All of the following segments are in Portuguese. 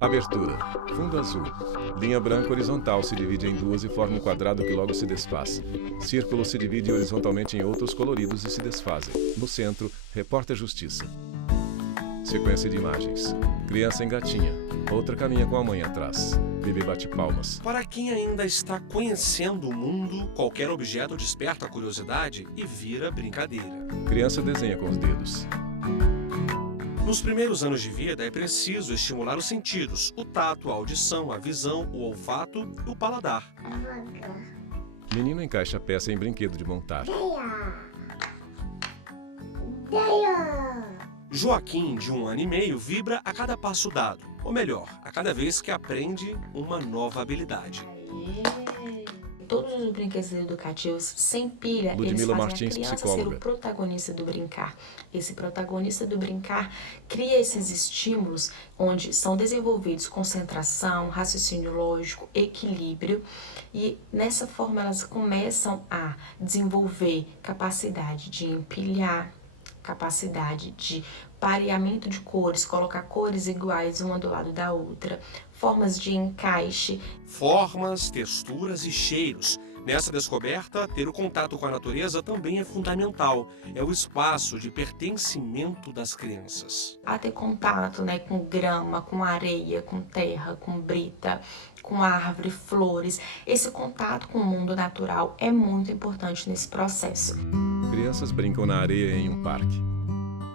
Abertura. Fundo azul. Linha branca horizontal se divide em duas e forma um quadrado que logo se desfaz. Círculo se divide horizontalmente em outros coloridos e se desfazem. No centro, reporta justiça. Sequência de imagens. Criança engatinha. Outra caminha com a mãe atrás. Bebê bate palmas. Para quem ainda está conhecendo o mundo, qualquer objeto desperta a curiosidade e vira brincadeira. Criança desenha com os dedos. Nos primeiros anos de vida é preciso estimular os sentidos, o tato, a audição, a visão, o olfato e o paladar. Menino encaixa peça em brinquedo de montar. Joaquim, de 1 ano e meio, vibra a cada passo dado, ou melhor, a cada vez que aprende uma nova habilidade. Todos os brinquedos educativos sem pilha, Ludmila eles fazem Martins, a criança psicóloga. ser o protagonista do brincar. Esse protagonista do brincar cria esses estímulos onde são desenvolvidos concentração, raciocínio lógico, equilíbrio, e nessa forma elas começam a desenvolver capacidade de empilhar, capacidade de pareamento de cores, colocar cores iguais uma do lado da outra, formas de encaixe. Formas, texturas e cheiros. Nessa descoberta, ter o contato com a natureza também é fundamental. É o espaço de pertencimento das crianças. A ter contato, com grama, com areia, com terra, com brita, com árvore, flores. Esse contato com o mundo natural é muito importante nesse processo. Crianças brincam na areia em um parque.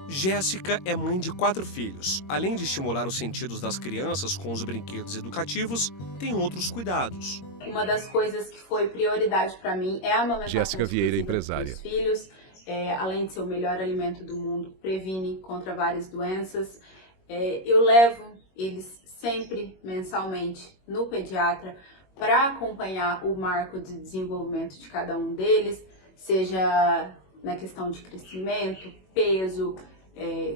Jéssica é mãe de 4 filhos. Além de estimular os sentidos das crianças com os brinquedos educativos, tem outros cuidados. Uma das coisas que foi prioridade para mim é a amamentação Jéssica Vieira, dos empresária. filhos. Além de ser o melhor alimento do mundo, previne contra várias doenças. Eu levo eles sempre, mensalmente, no pediatra para acompanhar o marco de desenvolvimento de cada um deles, seja na questão de crescimento, peso,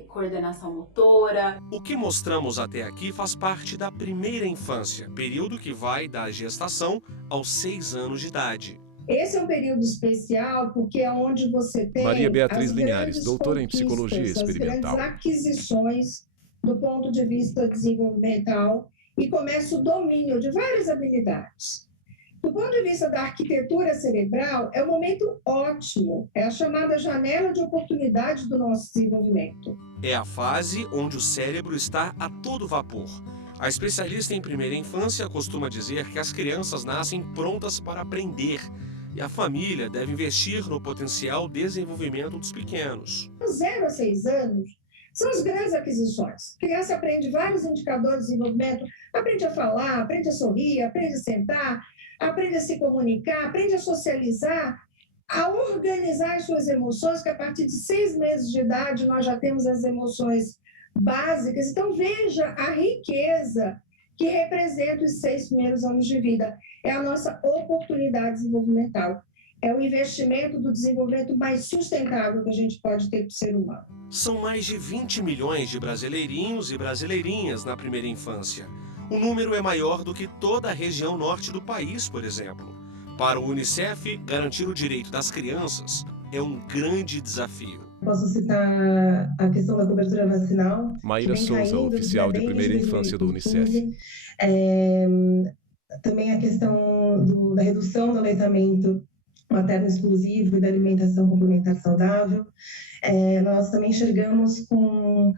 coordenação motora. O que mostramos até aqui faz parte da primeira infância, período que vai da gestação aos 6 anos de idade. Esse é um período especial porque é onde você tem Maria Beatriz as Linhares, grandes doutora em psicologia conquistas, experimental. as grandes aquisições do ponto de vista desenvolvimental e começa o domínio de várias habilidades. Do ponto de vista da arquitetura cerebral, é um momento ótimo, é a chamada janela de oportunidade do nosso desenvolvimento. É a fase onde o cérebro está a todo vapor. A especialista em primeira infância costuma dizer que as crianças nascem prontas para aprender e a família deve investir no potencial desenvolvimento dos pequenos. 0 a 6 anos são as grandes aquisições. A criança aprende vários indicadores de desenvolvimento, aprende a falar, aprende a sorrir, aprende a sentar, aprende a se comunicar, aprende a socializar, a organizar as suas emoções, que a partir de 6 meses de idade nós já temos as emoções básicas. Então veja a riqueza que representa os 6 primeiros anos de vida. É a nossa oportunidade desenvolvimental. É o investimento do desenvolvimento mais sustentável que a gente pode ter para o ser humano. São mais de 20 milhões de brasileirinhos e brasileirinhas na primeira infância. O número é maior do que toda a região norte do país, por exemplo. Para o Unicef, garantir o direito das crianças é um grande desafio. Posso citar a questão da cobertura vacinal. Maíra Souza, oficial de primeira infância do Unicef. Também a questão da redução do aleitamento materno exclusivo e da alimentação complementar saudável. Nós também enxergamos com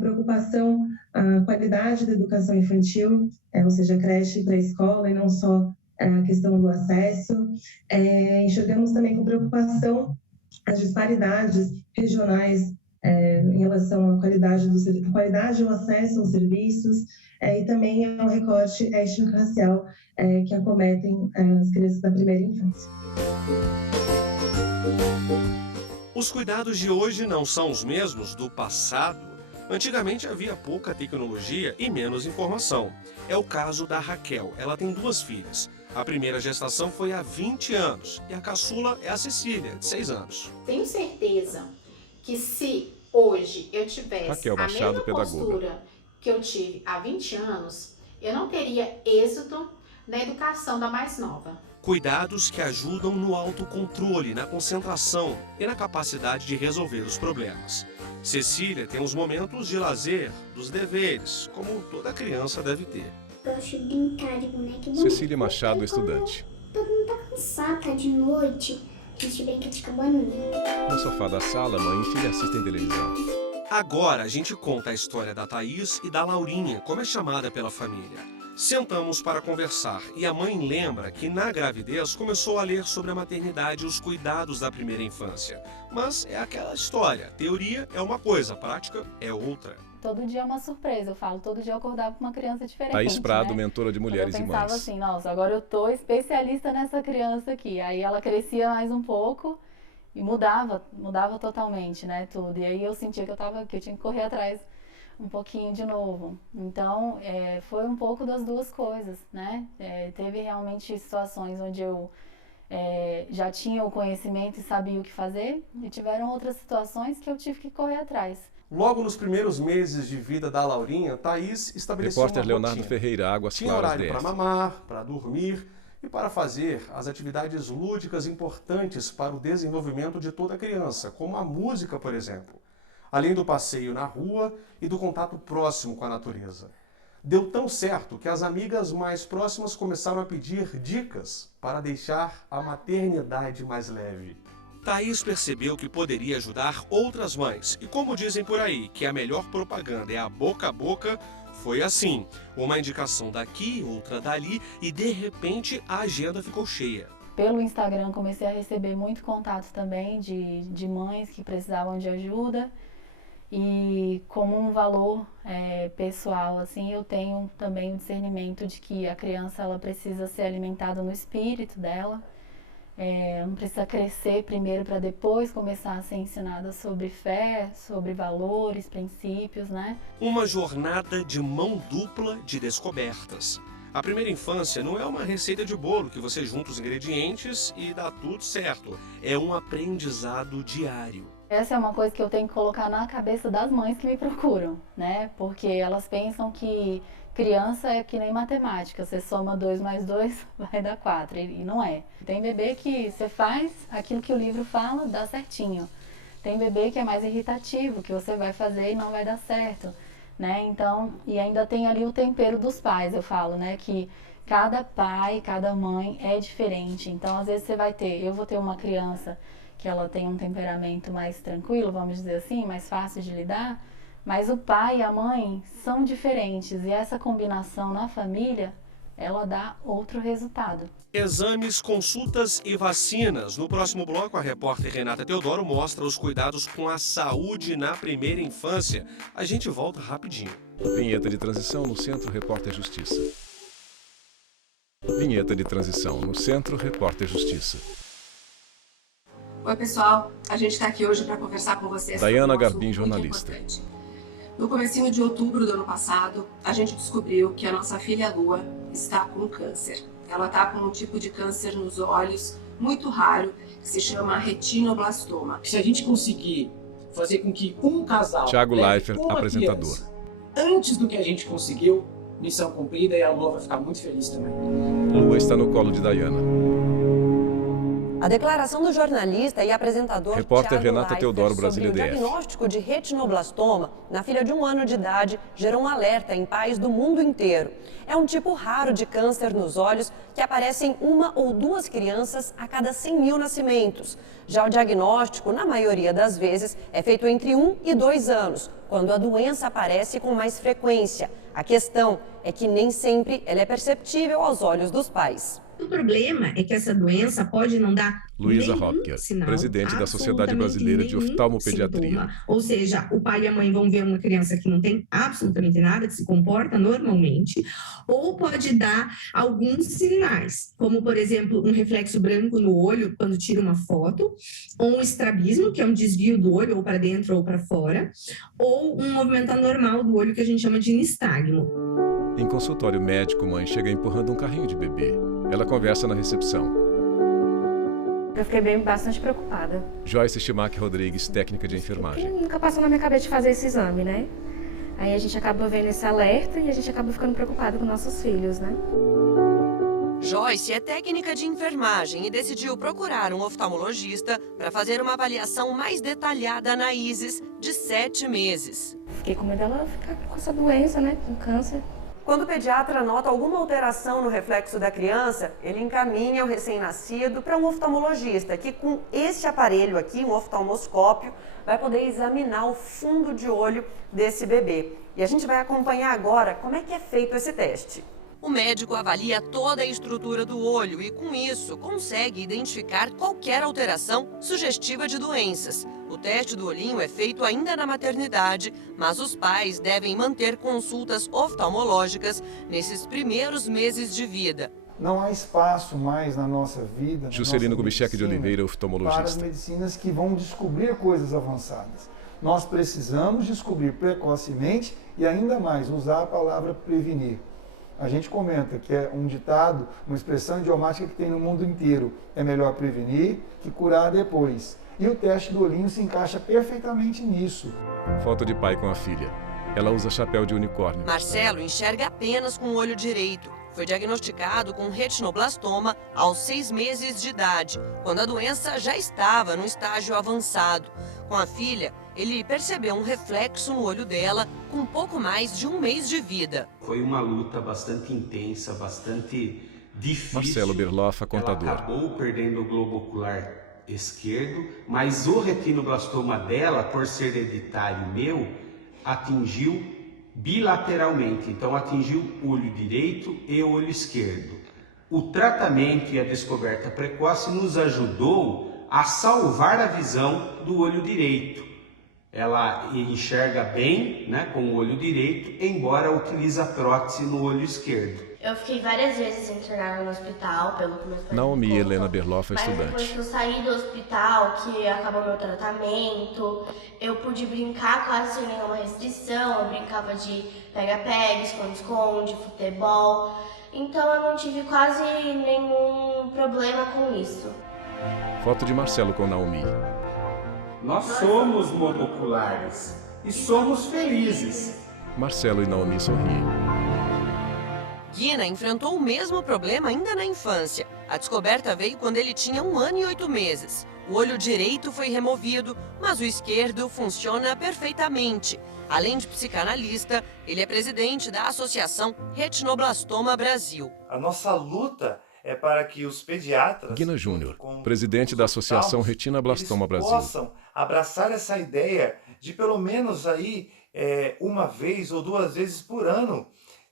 preocupação a qualidade da educação infantil, ou seja, creche para a escola e não só a questão do acesso. Enxergamos também com preocupação as disparidades regionais em relação à qualidade e ao acesso aos serviços e também ao recorte étnico-racial que acometem as crianças da primeira infância. Os cuidados de hoje não são os mesmos do passado. Antigamente havia pouca tecnologia e menos informação. É o caso da Raquel. Ela tem 2 filhas. A primeira gestação foi há 20 anos e a caçula é a Cecília, de 6 anos. Tenho certeza que se hoje eu tivesse Raquel a Machado, mesma pedagoga. postura que eu tive há 20 anos, eu não teria êxito na educação da mais nova. Cuidados que ajudam no autocontrole, na concentração e na capacidade de resolver os problemas. Cecília tem os momentos de lazer, dos deveres, como toda criança deve ter. Gosto de brincar de boneca. Cecília Machado, estudante. Todo mundo tá cansado, tá de noite. A gente brinca de cabaninha. No sofá da sala, mãe e filha assistem televisão. Agora a gente conta a história da Thaís e da Laurinha, como é chamada pela família. Sentamos para conversar e a mãe lembra que na gravidez começou a ler sobre a maternidade e os cuidados da primeira infância. Mas é aquela história, teoria é uma coisa, prática é outra. Todo dia é uma surpresa, eu falo, todo dia eu acordava com uma criança diferente. Thaís Prado, né? mentora de mulheres e mães. Eu pensava assim, nossa, agora eu tô especialista nessa criança aqui. Aí ela crescia mais um pouco e mudava totalmente, né, tudo. E aí eu sentia que eu tinha que correr atrás um pouquinho de novo. Então, foi um pouco das duas coisas, né? Teve realmente situações onde eu já tinha o conhecimento e sabia o que fazer, e tiveram outras situações que eu tive que correr atrás. Logo nos primeiros meses de vida da Laurinha, Thaís estabeleceu Repórter uma Leonardo rotina. Ferreira, Águas Tinha Claras, horário DF. para mamar, para dormir e para fazer as atividades lúdicas importantes para o desenvolvimento de toda criança, como a música, por exemplo. Além do passeio na rua e do contato próximo com a natureza. Deu tão certo que as amigas mais próximas começaram a pedir dicas para deixar a maternidade mais leve. Thaís percebeu que poderia ajudar outras mães. E como dizem por aí, que a melhor propaganda é a boca a boca, foi assim. Uma indicação daqui, outra dali, e de repente a agenda ficou cheia. Pelo Instagram comecei a receber muito contato também de mães que precisavam de ajuda. E como um valor pessoal, assim, eu tenho também o discernimento de que a criança ela precisa ser alimentada no espírito dela. Não precisa crescer primeiro para depois começar a ser ensinada sobre fé, sobre valores, princípios, né? Uma jornada de mão dupla de descobertas. A primeira infância não é uma receita de bolo que você junta os ingredientes e dá tudo certo. É um aprendizado diário. Essa é uma coisa que eu tenho que colocar na cabeça das mães que me procuram, né? Porque elas pensam que criança é que nem matemática, você soma 2 mais 2 vai dar 4, e não é. Tem bebê que você faz aquilo que o livro fala, dá certinho. Tem bebê que é mais irritativo, que você vai fazer e não vai dar certo, né? Então, e ainda tem ali o tempero dos pais, eu falo, né? Que cada pai, cada mãe é diferente. Então, às vezes eu vou ter uma criança que ela tem um temperamento mais tranquilo, vamos dizer assim, mais fácil de lidar, mas o pai e a mãe são diferentes e essa combinação na família, ela dá outro resultado. Exames, consultas e vacinas. No próximo bloco, a repórter Renata Teodoro mostra os cuidados com a saúde na primeira infância. A gente volta rapidinho. Vinheta de transição no Centro Repórter Justiça. Vinheta de transição no Centro Repórter Justiça. Oi, pessoal. A gente está aqui hoje para conversar com vocês. Dayana Garbim, jornalista. No comecinho de outubro do ano passado, a gente descobriu que a nossa filha Lua está com câncer. Ela está com um tipo de câncer nos olhos muito raro, que se chama retinoblastoma. Se a gente conseguir fazer com que um casal... Thiago Leifert, apresentador. Antes do que a gente conseguiu, missão cumprida, e a Lua vai ficar muito feliz também. Lua está no colo de Dayana. A declaração do jornalista e apresentador Repórter Thiago Renata Leifert Teodoro, Brasília sobre o DF. diagnóstico de retinoblastoma na filha de 1 ano de idade gerou um alerta em pais do mundo inteiro. É um tipo raro de câncer nos olhos que aparece em 1 ou 2 crianças a cada 100 mil nascimentos. Já o diagnóstico, na maioria das vezes, é feito entre 1 e 2 anos, quando a doença aparece com mais frequência. A questão é que nem sempre ela é perceptível aos olhos dos pais. O problema é que essa doença pode não dar Luísa nenhum Hopker, sinal, presidente da Sociedade Brasileira de nenhum Oftalmopediatria. sintoma. Ou seja, o pai e a mãe vão ver uma criança que não tem absolutamente nada, que se comporta normalmente, ou pode dar alguns sinais, como, por exemplo, um reflexo branco no olho quando tira uma foto, ou um estrabismo, que é um desvio do olho, ou para dentro ou para fora, ou um movimento anormal do olho, que a gente chama de nistagmo. Em consultório médico, mãe chega empurrando um carrinho de bebê. Ela conversa na recepção. Eu fiquei bastante preocupada. Joyce Chimac Rodrigues, técnica de enfermagem. Nunca passou na minha cabeça de fazer esse exame, né? Aí a gente acaba vendo esse alerta e a gente acaba ficando preocupado com nossos filhos, né? Joyce é técnica de enfermagem e decidiu procurar um oftalmologista para fazer uma avaliação mais detalhada na Isis, de 7 meses. Fiquei com medo dela ficar com essa doença, né, com câncer. Quando o pediatra nota alguma alteração no reflexo da criança, ele encaminha o recém-nascido para um oftalmologista, que com esse aparelho aqui, um oftalmoscópio, vai poder examinar o fundo de olho desse bebê. E a gente vai acompanhar agora como é que é feito esse teste. O médico avalia toda a estrutura do olho e, com isso, consegue identificar qualquer alteração sugestiva de doenças. O teste do olhinho é feito ainda na maternidade, mas os pais devem manter consultas oftalmológicas nesses primeiros meses de vida. Não há espaço mais na nossa vida, Juscelino Kubitschek de Oliveira, oftalmologista. para as medicinas que vão descobrir coisas avançadas. Nós precisamos descobrir precocemente e, ainda mais, usar a palavra prevenir. A gente comenta que é um ditado, uma expressão idiomática que tem no mundo inteiro. É melhor prevenir que curar depois. E o teste do olhinho se encaixa perfeitamente nisso. Foto de pai com a filha. Ela usa chapéu de unicórnio. Marcelo enxerga apenas com o olho direito. Foi diagnosticado com retinoblastoma aos 6 meses de idade, quando a doença já estava no estágio avançado. Com a filha, ele percebeu um reflexo no olho dela com pouco mais de 1 mês de vida. Foi uma luta bastante intensa, bastante difícil. Marcelo Berloffa, contador. Ela acabou perdendo o globo ocular esquerdo, mas o retinoblastoma dela, por ser hereditário meu, atingiu bilateralmente, então atingiu o olho direito e o olho esquerdo. O tratamento e a descoberta precoce nos ajudou a salvar a visão do olho direito. Ela enxerga bem, né, com o olho direito, embora utilize a prótese no olho esquerdo. Eu fiquei várias vezes internada no hospital, pelo que meus pais Naomi me Helena Berloffa, mas estudante. depois que eu saí do hospital, que acabou meu tratamento, eu pude brincar quase sem nenhuma restrição. Eu brincava de pega-pega, esconde-esconde, futebol. Então eu não tive quase nenhum problema com isso. Foto de Marcelo com Naomi. Nós somos monoculares e somos felizes. Marcelo e Naomi sorriem. Guina enfrentou o mesmo problema ainda na infância. A descoberta veio quando ele tinha 1 ano e 8 meses. O olho direito foi removido, mas o esquerdo funciona perfeitamente. Além de psicanalista, ele é presidente da Associação Retinoblastoma Brasil. A nossa luta é para que os pediatras, Guina Júnior, presidente da Associação Retinoblastoma Brasil, possam abraçar essa ideia de pelo menos aí 1 vez ou 2 vezes por ano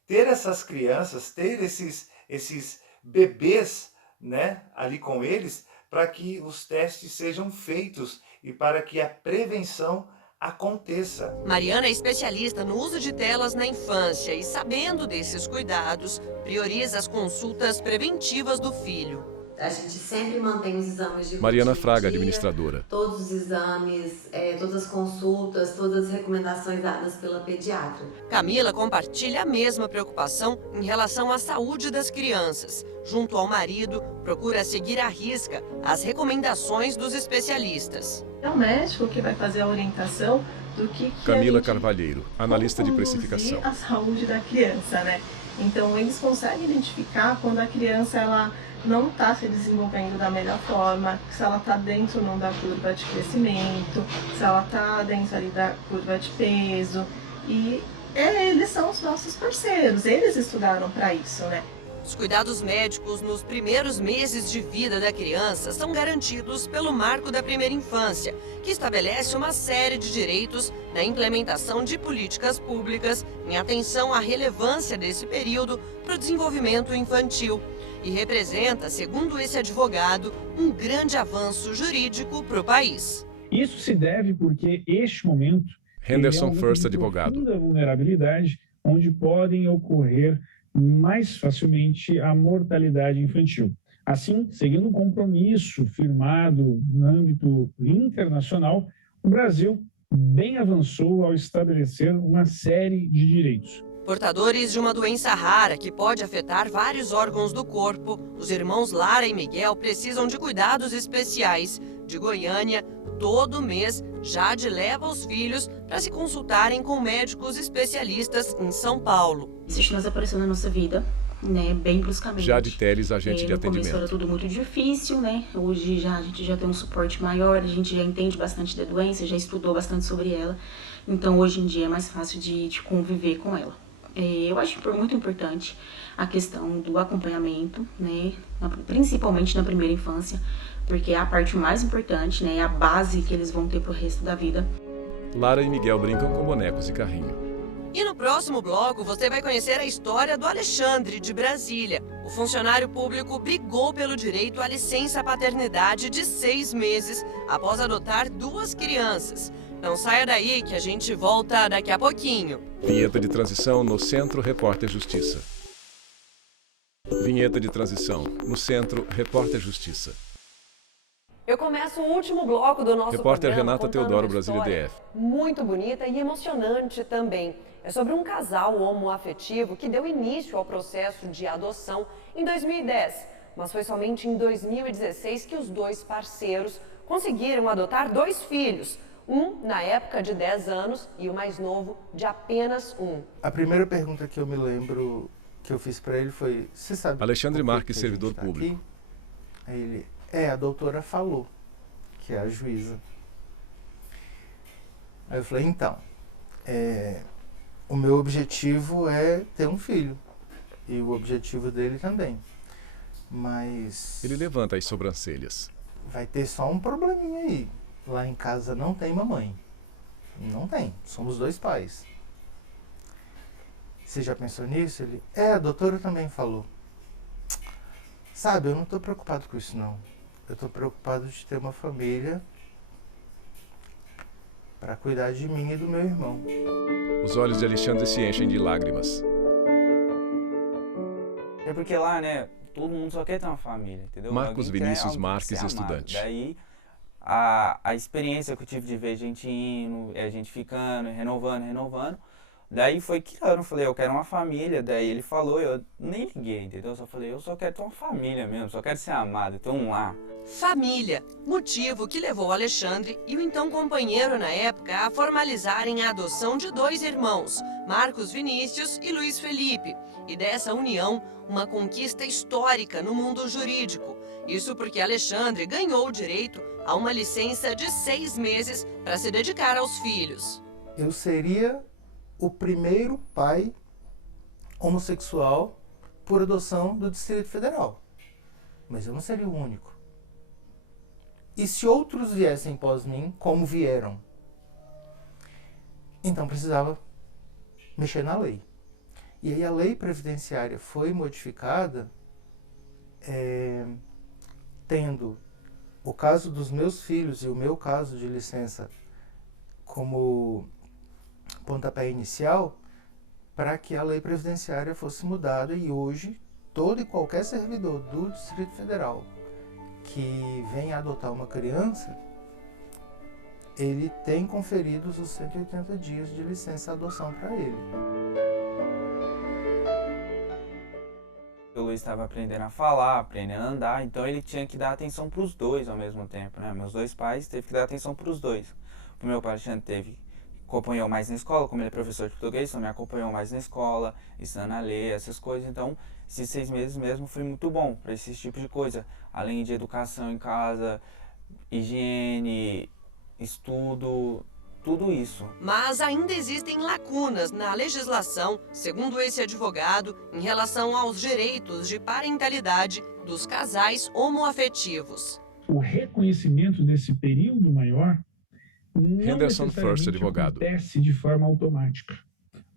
ter essas crianças, ter esses bebês, né, ali com eles, para que os testes sejam feitos e para que a prevenção aconteça. Mariana é especialista no uso de telas na infância e, sabendo desses cuidados, prioriza as consultas preventivas do filho. A gente sempre mantém os exames de Mariana Fraga, dia, administradora. Todos os exames, todas as consultas, todas as recomendações dadas pela pediatra. Camila compartilha a mesma preocupação em relação à saúde das crianças. Junto ao marido, procura seguir à risca as recomendações dos especialistas. É o médico que vai fazer a orientação do que Camila Carvalheiro, analista de precificação. A saúde da criança, né? Então eles conseguem identificar quando a criança ela não está se desenvolvendo da melhor forma, se ela está dentro ou não da curva de crescimento, se ela está dentro ali da curva de peso. E eles são os nossos parceiros, eles estudaram para isso, né? Os cuidados médicos nos primeiros meses de vida da criança são garantidos pelo Marco da Primeira Infância, que estabelece uma série de direitos na implementação de políticas públicas em atenção à relevância desse período para o desenvolvimento infantil e representa, segundo esse advogado, um grande avanço jurídico para o país. Isso se deve porque este momento Henderson First, advogado. Profunda vulnerabilidade, onde podem ocorrer mais facilmente a mortalidade infantil. Assim, seguindo um compromisso firmado no âmbito internacional, o Brasil bem avançou ao estabelecer uma série de direitos. Portadores de uma doença rara que pode afetar vários órgãos do corpo, os irmãos Lara e Miguel precisam de cuidados especiais, de Goiânia, todo mês Jade leva os filhos para se consultarem com médicos especialistas em São Paulo. Cristinose apareceu na nossa vida, né, bem bruscamente. Jade Teles, agente de atendimento. No começo era tudo muito difícil, né? Hoje a gente já tem um suporte maior, a gente já entende bastante da doença, já estudou bastante sobre ela. Então hoje em dia é mais fácil de conviver com ela. Eu acho muito importante a questão do acompanhamento, né? Principalmente na primeira infância, porque é a parte mais importante, né? É a base que eles vão ter pro resto da vida. Lara e Miguel brincam com bonecos e carrinho. E no próximo bloco você vai conhecer a história do Alexandre, de Brasília. O funcionário público brigou pelo direito à licença paternidade de 6 meses após adotar 2 crianças. Não saia daí que a gente volta daqui a pouquinho. Vinheta de transição no Centro Repórter Justiça. Vinheta de transição no Centro Repórter Justiça. Eu começo o último bloco do nosso Repórter programa Renata Teodoro, Brasília DF. Muito bonita e emocionante também. É sobre um casal homoafetivo que deu início ao processo de adoção em 2010. Mas foi somente em 2016 que os 2 parceiros conseguiram adotar 2 filhos. Um na época de 10 anos e o mais novo de apenas 1. A primeira pergunta que eu me lembro que eu fiz para ele foi: você sabe Alexandre Marques, servidor público. Aí ele: a doutora falou, que é a juíza. Aí eu falei: então, o meu objetivo é ter um filho e o objetivo dele também, mas ele levanta as sobrancelhas. Vai ter só um probleminha aí. Lá em casa não tem mamãe. Não tem. Somos 2 pais. Você já pensou nisso? Ele: a doutora também falou. Sabe, eu não estou preocupado com isso, não. Eu estou preocupado de ter uma família para cuidar de mim e do meu irmão. Os olhos de Alexandre se enchem de lágrimas. É porque lá, né, todo mundo só quer ter uma família, entendeu? Marcos Vinícius Marques, estudante. Daí, a experiência que eu tive de ver gente indo, a gente ficando, renovando, daí foi criando, eu falei, eu quero uma família, daí ele falou, eu nem liguei, entendeu? Eu só falei, eu só quero ter uma família mesmo, só quero ser amado, ter um lar. Família, motivo que levou Alexandre e o então companheiro na época a formalizarem a adoção de 2 irmãos, Marcos Vinícius e Luiz Felipe. E dessa união, uma conquista histórica no mundo jurídico. Isso porque Alexandre ganhou o direito a uma licença de 6 meses para se dedicar aos filhos. Eu seria o primeiro pai homossexual por adoção do Distrito Federal, mas eu não seria o único. E se outros viessem após mim, como vieram? Então precisava mexer na lei. E aí a lei previdenciária foi modificada, tendo o caso dos meus filhos e o meu caso de licença como pontapé inicial, para que a lei previdenciária fosse mudada, e hoje todo e qualquer servidor do Distrito Federal que venha adotar uma criança, ele tem conferido os 180 dias de licença adoção para ele. O Luiz estava aprendendo a falar, aprendendo a andar, então ele tinha que dar atenção para os 2 ao mesmo tempo, né? Meus 2 pais teve que dar atenção para os 2. O meu pai acompanhou mais na escola, como ele é professor de português, então me acompanhou mais na escola, ensinando a ler, essas coisas. Então, esses 6 meses mesmo foi muito bom para esse tipo de coisa. Além de educação em casa, higiene, estudo, tudo isso. Mas ainda existem lacunas na legislação, segundo esse advogado, em relação aos direitos de parentalidade dos casais homoafetivos. O reconhecimento desse período maior não Henderson First, advogado. Acontece de forma automática.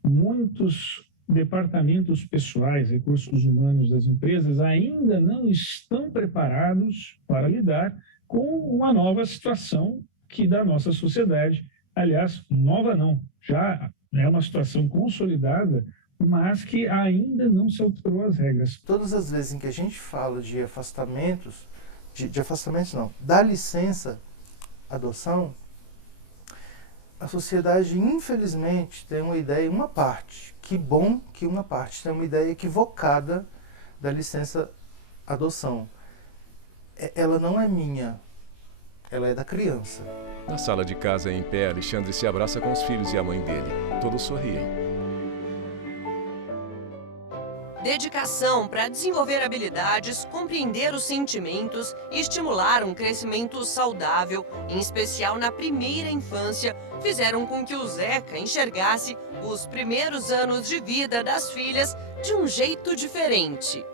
Muitos departamentos pessoais, recursos humanos das empresas ainda não estão preparados para lidar com uma nova situação que da nossa sociedade, aliás, nova não, já é uma situação consolidada, mas que ainda não se alterou as regras. Todas as vezes em que a gente fala de afastamentos, da licença adoção, a sociedade, infelizmente, tem uma ideia, uma parte, que bom que uma parte tem uma ideia equivocada da licença adoção. Ela não é minha, ela é da criança. Na sala de casa, em pé, Alexandre se abraça com os filhos e a mãe dele. Todos sorriem. Dedicação para desenvolver habilidades, compreender os sentimentos e estimular um crescimento saudável, em especial na primeira infância, fizeram com que o Zeca enxergasse os primeiros anos de vida das filhas de um jeito diferente.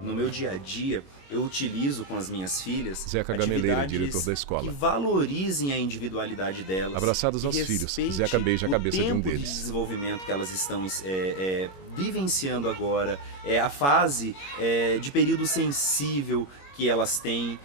No meu dia a dia, eu utilizo com as minhas filhas Zeca Gameleira, diretor da escola. Que valorizem a individualidade delas. Abraçados aos filhos, Zeca beija a cabeça de um deles. O desenvolvimento que elas estão vivenciando agora, a fase de período sensível que elas têm,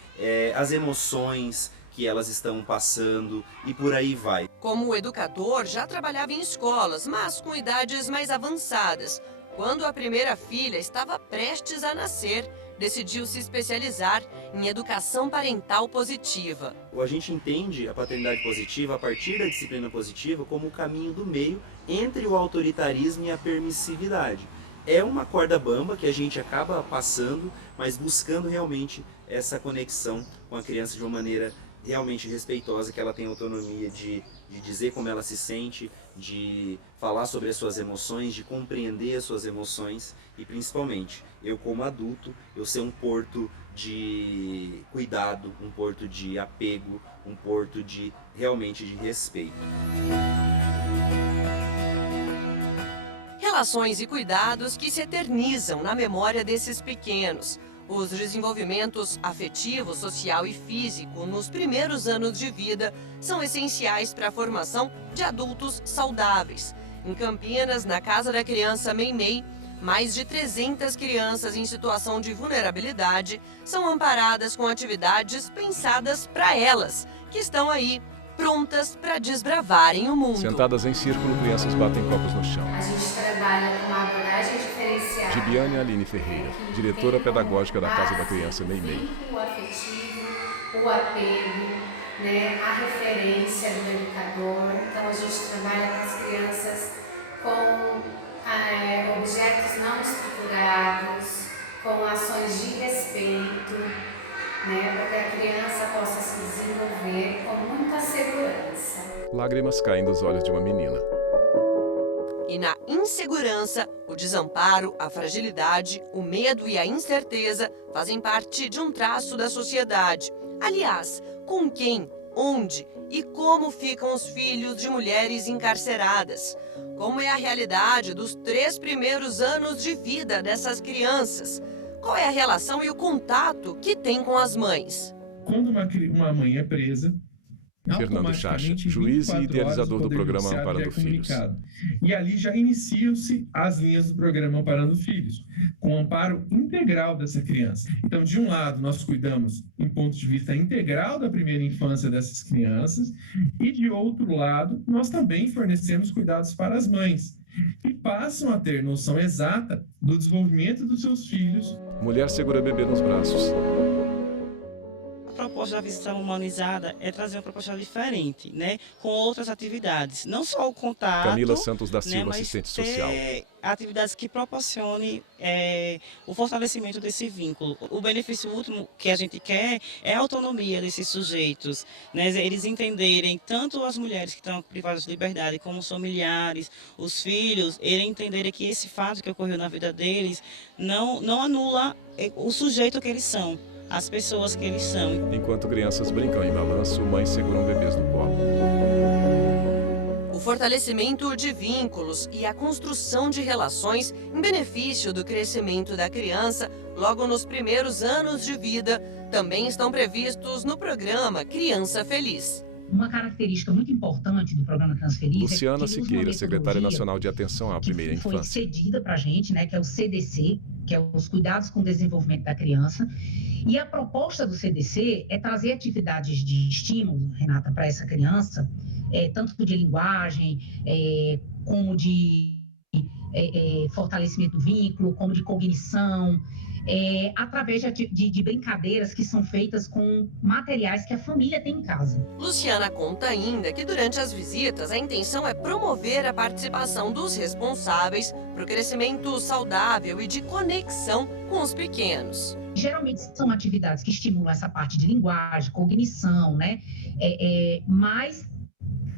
as emoções que elas estão passando e por aí vai. Como educador, já trabalhava em escolas, mas com idades mais avançadas. Quando a primeira filha estava prestes a nascer, decidiu se especializar em educação parental positiva. A gente entende a paternidade positiva a partir da disciplina positiva como o caminho do meio entre o autoritarismo e a permissividade. É uma corda bamba que a gente acaba passando, mas buscando realmente essa conexão com a criança de uma maneira realmente respeitosa, que ela tenha autonomia de dizer como ela se sente, de falar sobre as suas emoções, de compreender as suas emoções e principalmente, eu como adulto, eu ser um porto de cuidado, um porto de apego, um porto de realmente de respeito. Relações e cuidados que se eternizam na memória desses pequenos. Os desenvolvimentos afetivo, social e físico nos primeiros anos de vida são essenciais para a formação de adultos saudáveis. Em Campinas, na Casa da Criança Meimei, mais de 300 crianças em situação de vulnerabilidade são amparadas com atividades pensadas para elas, que estão aí, prontas para desbravarem o mundo. Sentadas em círculo, crianças batem copos no chão. A gente trabalha com uma abordagem diferenciada. Gibiane Aline Ferreira, diretora pedagógica da Casa da Criança Meimei. O afetivo, o apego, né, a referência do educador. Então a gente trabalha com as crianças com objetos não estruturados, com ações de respeito, né, para que a criança possa se desenvolver com muita segurança. Lágrimas caem dos olhos de uma menina. E na insegurança, o desamparo, a fragilidade, o medo e a incerteza fazem parte de um traço da sociedade. Aliás, com quem, onde e como ficam os filhos de mulheres encarceradas? Como é a realidade dos 3 primeiros anos de vida dessas crianças? Qual é a relação e o contato que tem com as mães? Quando uma mãe é presa, Fernando Chacha, juiz e idealizador do programa Amparando Filhos. E ali já iniciam-se as linhas do programa Amparando Filhos, com o amparo integral dessa criança. Então, de um lado, nós cuidamos em ponto de vista integral da primeira infância dessas crianças, e de outro lado, nós também fornecemos cuidados para as mães, que passam a ter noção exata do desenvolvimento dos seus filhos. Mulher segura bebê nos braços. A proposta da visita humanizada é trazer uma proposta diferente, né, com outras atividades, não só o contato. Camila Santos da Silva, né, mas assistente social. Atividades que proporcionem o fortalecimento desse vínculo. O benefício último que a gente quer é a autonomia desses sujeitos, né, eles entenderem, tanto as mulheres que estão privadas de liberdade, como os familiares, os filhos, eles entenderem que esse fato que ocorreu na vida deles não anula o sujeito que eles são, as pessoas que eles são. Enquanto crianças brincam em balanço, mães seguram bebês no colo. O fortalecimento de vínculos e a construção de relações em benefício do crescimento da criança logo nos primeiros anos de vida também estão previstos no programa Criança Feliz. Uma característica muito importante do programa Criança Feliz Luciana Siqueira, secretária nacional de atenção à primeira infância. Foi cedida para a gente, né, que é o CDC, que é os Cuidados com o Desenvolvimento da Criança. E a proposta do CDC é trazer atividades de estímulo, Renata, para essa criança, tanto de linguagem, como de fortalecimento do vínculo, como de cognição, através de brincadeiras que são feitas com materiais que a família tem em casa. Luciana conta ainda que durante as visitas a intenção é promover a participação dos responsáveis para o crescimento saudável e de conexão com os pequenos. Geralmente são atividades que estimulam essa parte de linguagem, cognição, né? Mas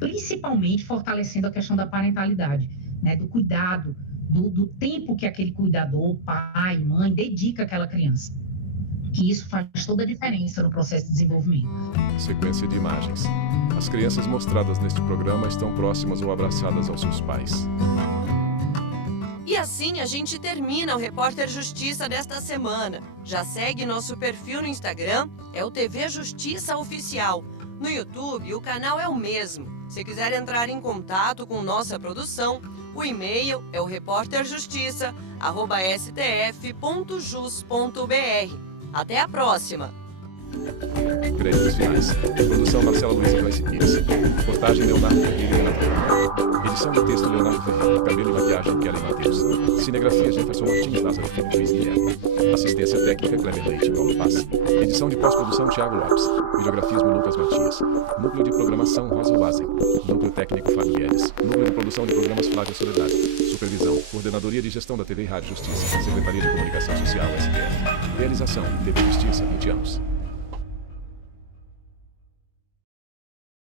principalmente fortalecendo a questão da parentalidade, né? Do cuidado, do tempo que aquele cuidador, pai, mãe, dedica àquela criança. Que isso faz toda a diferença no processo de desenvolvimento. Sequência de imagens. As crianças mostradas neste programa estão próximas ou abraçadas aos seus pais. E assim a gente termina o Repórter Justiça desta semana. Já segue nosso perfil no Instagram, é o TV Justiça Oficial. No YouTube, o canal é o mesmo. Se quiser entrar em contato com nossa produção, o e-mail é o reporterjustiça@stf.jus.br. Até a próxima! Créditos finais. Produção Marcela Luiza Joyce Pires. Reportagem Leonardo Ferreira e Renato Ferreira. Edição de texto Leonardo Ferreira. Cabelo e maquiagem Kelly Matheus. Cinegrafia Jefferson Martins Lázaro Filho Luiz Guilherme. Assistência técnica Kleber Leite Paulo Paz. Edição de pós-produção Thiago Lopes. Videografismo Lucas Matias. Núcleo de programação Rosa Wazen. Núcleo técnico Fábio Guedes. Núcleo de produção de programas Flávia Soledade. Supervisão Coordenadoria de Gestão da TV e Rádio Justiça. Secretaria de Comunicação Social STF. Realização TV Justiça 20 anos.